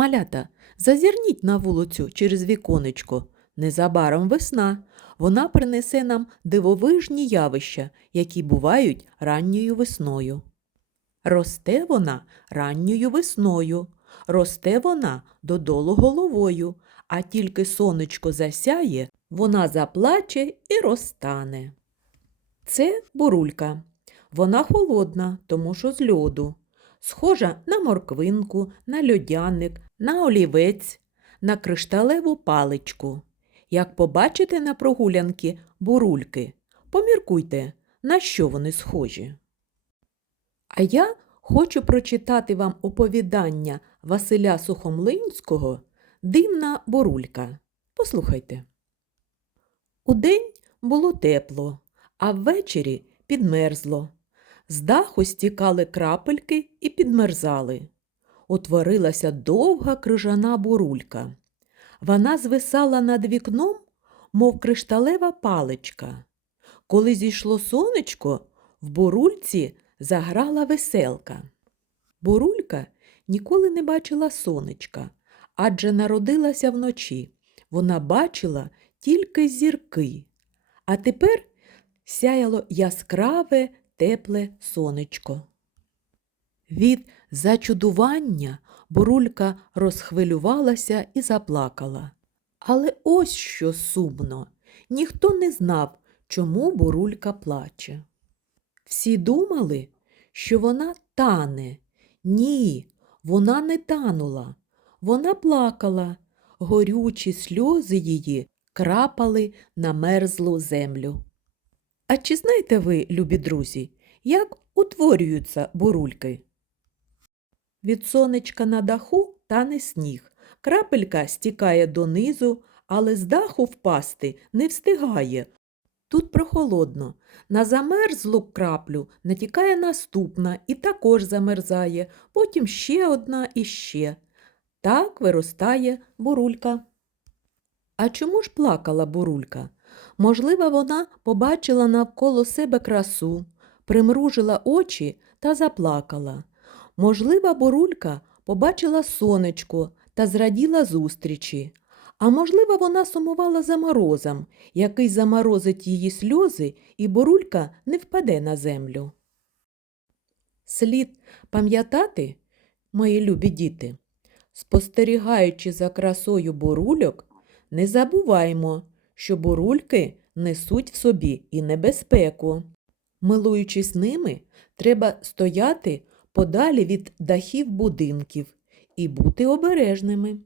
Малята, зазирніть на вулицю через віконечко. Незабаром весна. Вона принесе нам дивовижні явища, які бувають ранньою весною. Росте вона ранньою весною, росте вона додолу головою, а тільки сонечко засяє, вона заплаче і розтане. Це бурулька. Вона холодна, тому що з льоду. Схожа на морквинку, на льодяник, на олівець, на кришталеву паличку. Як побачите на прогулянки бурульки, поміркуйте, на що вони схожі. А я хочу прочитати вам оповідання Василя Сухомлинського Дивна бурулька. Послухайте. Удень було тепло, а ввечері підмерзло. З даху стікали крапельки і підмерзали. Утворилася довга крижана бурулька. Вона звисала над вікном, мов кришталева паличка. Коли зійшло сонечко, в бурульці заграла веселка. Бурулька ніколи не бачила сонечка, адже народилася вночі. Вона бачила тільки зірки. А тепер сяяло яскраве, тепле сонечко. Від зачудування бурулька розхвилювалася і заплакала. Але ось що сумно. Ніхто не знав, чому бурулька плаче. Всі думали, що вона тане. Ні, вона не танула. Вона плакала. Горючі сльози її крапали на мерзлу землю. А чи знаєте ви, любі друзі, як утворюються бурульки? Від сонечка на даху тане сніг. Крапелька стікає донизу, але з даху впасти не встигає. Тут прохолодно. На замерзлу краплю натікає наступна і також замерзає, потім ще одна і ще. Так виростає бурулька. А чому ж плакала бурулька? Можливо, вона побачила навколо себе красу, примружила очі та заплакала. Можливо, бурулька побачила сонечко та зраділа зустрічі. А можливо, вона сумувала за морозом, який заморозить її сльози, і бурулька не впаде на землю. Слід пам'ятати, мої любі діти, спостерігаючи за красою бурульок, не забуваймо, що бурульки несуть в собі і небезпеку. Милуючись ними, треба стояти подалі від дахів будинків і бути обережними.